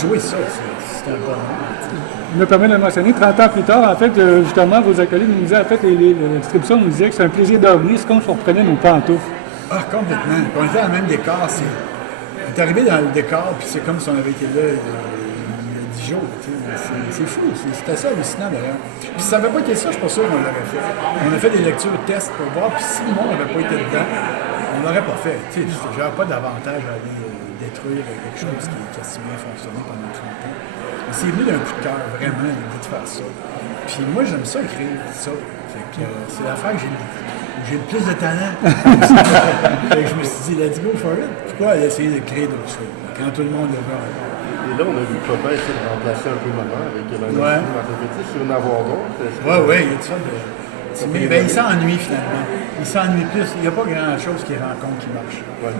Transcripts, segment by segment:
jouer ça, c'est un bon moment. Je me permets de mentionner, 30 ans plus tard, en fait, justement, vos acolytes nous disaient, en fait, la distribution nous disait que c'est un plaisir de revenir, c'est comme si on reprenait nos pantoufles. Ah, complètement. On était dans le même décor. On est arrivé dans le décor, puis c'est comme si on avait été là il y a 10 jours. C'est fou. C'était assez hallucinant, d'ailleurs. Puis si ça n'avait pas été ça, je suis pas sûr qu'on l'aurait fait. On a fait des lectures tests pour voir, puis si le monde n'avait pas été dedans, on l'aurait pas fait. J'avais pas d'avantage à aller détruire quelque chose qui a si bien fonctionné pendant 30 ans. Mais c'est venu d'un coup de cœur, vraiment, l'idée de faire ça. Puis moi, j'aime ça, écrire ça. Fait que c'est l'affaire que j'ai le plus de talent. Fait que je me suis dit, let's go for it. Pourquoi aller essayer de créer d'autres choses? Quand tout le monde le veut. Et là, on a vu papa essayer de remplacer un peu maman avec la répétition sur une avoir d'autres. Oui, il y a de ça. Mais il s'ennuie finalement. Il s'ennuie plus. Il n'y a pas grand-chose qu'il rencontre qui marche. Ouais.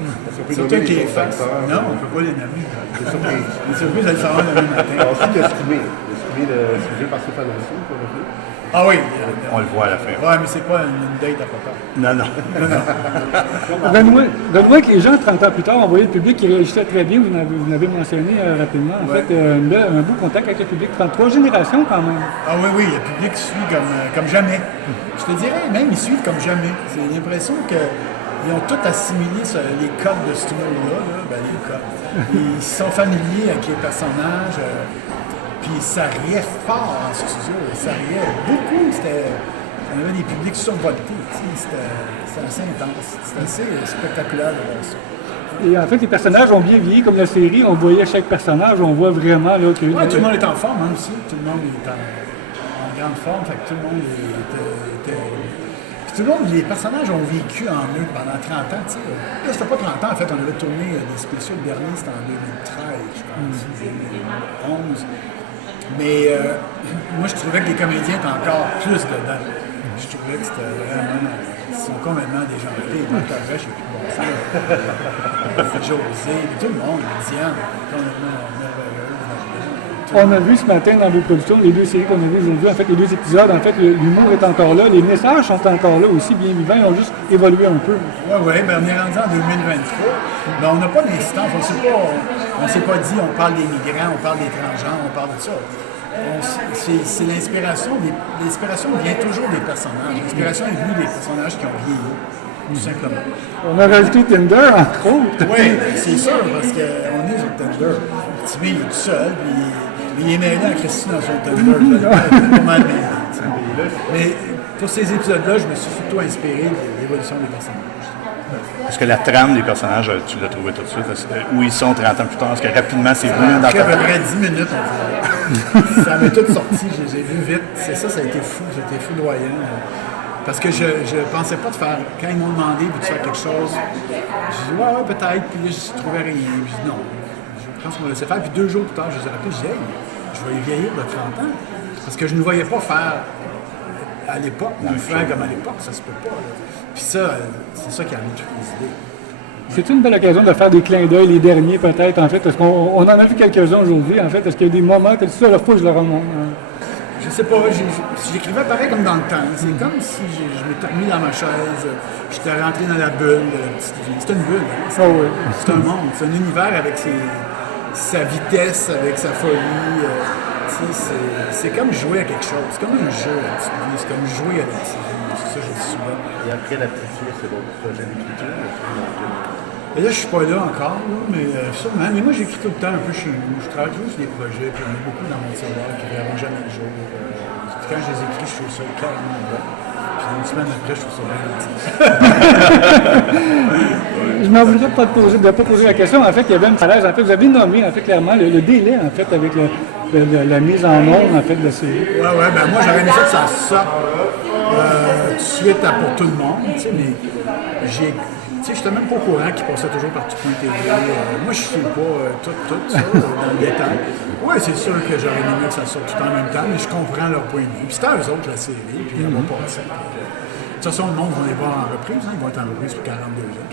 Surtout qu'il est face. Non, on ne peut pas les nommer. C'est surprise. Les surprises, elles s'en vont le même matin. Ensuite, il y a streamé. Il a streamé le sujet par Stéphane Rousseau, pour le coup. Ah oui. On le voit à la fin. Ouais, mais c'est pas une date à papa. Non. Benoît, que les gens, 30 ans plus tard, ont voyé le public qui réagissait très bien, vous l'avez mentionné rapidement. En fait, un beau contact avec le public, 33 générations quand même. Ah oui, le public suit comme jamais. Je te dirais, même, ils suivent comme jamais. J'ai l'impression qu'ils ont tout assimilé les codes de ce tour-là, les codes. Ils sont familiers avec les personnages. Puis ça riait fort en studio, ça riait beaucoup. On avait des publics survoltés, c'était assez intense, c'était assez spectaculaire de voir ça. Et en fait, les personnages ont bien vieilli, comme la série, on voyait chaque personnage, on voit vraiment là, que... tout le monde est en forme hein, aussi, tout le monde est en grande forme, fait que tout le monde était... Puis tout le monde, les personnages ont vécu en eux pendant 30 ans, tu sais. Là, c'était pas 30 ans, en fait, on avait tourné des spéciaux, le dernier, c'était en 2013, je pense, 2011. Mais moi, je trouvais que les comédiens étaient encore plus dedans. Je trouvais que c'était vraiment... Ils sont complètement déjantés. Marc Labrèche, il n'y a plus de bon sens. José, tout le monde, Diane, complètement merveilleuse. On a vu ce matin dans vos productions, les deux séries qu'on a vues aujourd'hui, en fait, les deux épisodes, en fait, l'humour est encore là, les messages sont encore là aussi, bien vivants, ils ont juste évolué un peu. Oui, ben on est rendu en 2023, mais on n'a pas d'instant, on ne s'est pas dit, on parle des migrants, on parle des transgenres, on parle de ça. C'est l'inspiration, l'inspiration vient toujours des personnages, l'inspiration est venue des personnages qui ont vieilli. Tout simplement. On a rajouté Tinder, entre autres. Oui, c'est sûr, parce qu'on est sur Tinder. Timmy, il est tout seul, puis il est mêlé à Christine dans son Tinder. Pas mal mêlé. Mais pour ces épisodes-là, je me suis surtout inspiré de l'évolution des personnages. Est-ce que la trame des personnages, tu l'as trouvé tout de suite? Où ils sont 30 ans plus tard? Est-ce que rapidement c'est venu dans ta tête? Après à peu près 10 minutes, on dirait. Ça m'est tout sorti, je les ai vus vite. C'est ça, ça a été fou, j'étais foudroyant. Parce que je ne pensais pas de faire. Quand ils m'ont demandé de faire quelque chose, j'ai dit ouais, peut-être, puis là, je ne trouvais rien. J'ai dit non, je pense qu'on va laisser faire. Puis 2 jours plus tard, je les ai rappelés, je dis hey, je vais vieillir de 30 ans. Parce que je ne voyais pas faire à l'époque, faire comme à l'époque, ça se peut pas. Là. Puis ça, c'est ça qui a mis toutes les idées. C'est une belle occasion de faire des clins d'œil, les derniers peut-être, en fait, parce qu'on en a vu quelques-uns aujourd'hui, en fait, est-ce qu'il y a des moments que ça, la fois, je le remonte. Je sais pas, j'écrivais pareil comme dans le temps. C'est comme si je m'étais remis dans ma chaise, j'étais rentré dans la bulle de la petite vie. C'est une bulle, hein? C'est un monde, c'est un univers avec sa vitesse, avec sa folie. C'est comme jouer à quelque chose, c'est comme un jeu, la petite vie, c'est comme jouer à la petite vie. C'est ça que je dis souvent. Et après la petite vie, c'est votre projet d'écriture? Et là, je suis pas là encore, là, mais sûrement. Mais moi, j'écris tout le temps un peu chez nous. Je travaille toujours sur des projets, puis on a beaucoup dans mon tiroir qui ne verront jamais le jour. Quand je les écris, je trouve ça carrément bon. Puis une semaine après, je trouve ça bien petit. Je m'en voudrais pas de pas poser la question. En fait, il y avait une falaise. En fait, vous avez nommé, en fait, clairement, le délai, en fait, avec la mise en onde, en fait, de la série. Ouais, ben moi, j'aurais aimé ça que ça sorte tout de suite pour tout le monde, tu sais, mais je n'étais même pas au courant qu'ils passaient toujours par Tout.tv. Moi, je ne sais pas tout ça dans le détail. Oui, c'est sûr que j'aurais aimé que ça sorte tout en même temps, mais je comprends leur point de vue. Puis c'était à eux autres, la série, puis elle va passer. De toute façon, le monde va les voir en reprise, hein, ils vont être en reprise pour 42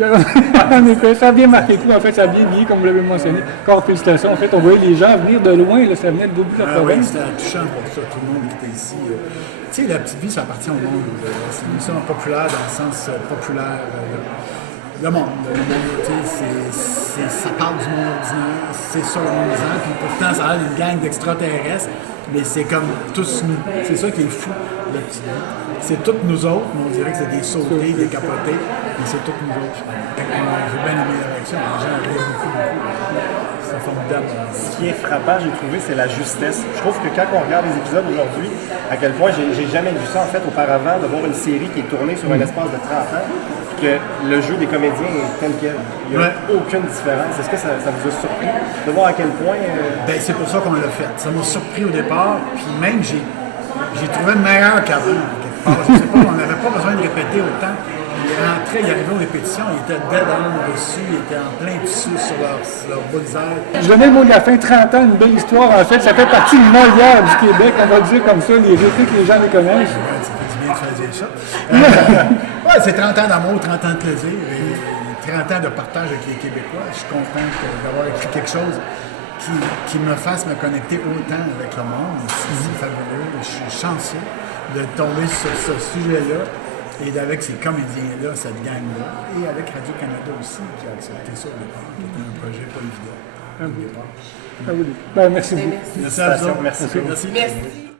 ans. En effet, ça a bien marqué tout, en fait, ça a bien vieilli, comme vous l'avez mentionné. Encore félicitations, en fait, on voyait les gens venir de loin, là, ça venait de bout de la province. Oui, c'était touchant pour ça, tout le monde était ici. Tu sais, la petite vie, ça appartient au monde. C'est une émission populaire dans le sens populaire. Le monde, tu sais, ça parle du monde ordinaire, c'est ça le monde ordinaire, puis pourtant ça a l'air d'une gang d'extraterrestres, mais c'est comme tous nous. C'est ça qui est fou, le petit livre. C'est toutes nous autres, mais on dirait que c'est des sautés, des capotés, mais c'est toutes nous autres. J'ai bien aimé la réaction, les gens riaient beaucoup. C'est formidable. Ce qui est frappant, j'ai trouvé, c'est la justesse. Je trouve que quand on regarde les épisodes aujourd'hui, à quel point j'ai jamais vu ça en fait auparavant, de voir une série qui est tournée sur un espace de 30 ans, que le jeu des comédiens est tel quel. Il n'y a aucune différence. Est-ce que ça vous a surpris de voir à quel point... Ben, c'est pour ça qu'on l'a fait. Ça m'a surpris au départ, puis même j'ai trouvé meilleur qu'avant. Je sais pas, on n'avait pas besoin de répéter autant. Il rentrait, il arrivait aux répétitions, il était dead on dessus, il était en plein dessus sur leur bullseye. Je donnais le mot de la fin, 30 ans, une belle histoire. En fait, ça fait partie du Molière du Québec, on va dire comme ça, les répliques, les gens les connaissent. Ouais, ça fait du bien de faire dire ça. Ouais, c'est 30 ans d'amour, 30 ans de plaisir, et 30 ans de partage avec les Québécois. Je suis content d'avoir écrit quelque chose qui me fasse me connecter autant avec le monde. C'est fabuleux. Je suis chanceux de tomber sur ce sujet-là. Et avec ces comédiens-là, cette gang-là, et avec Radio-Canada aussi, qui a accepté ça au départ, qui était un projet pas évident au départ. Ben, merci beaucoup. Merci à vous. Merci. Merci. Merci.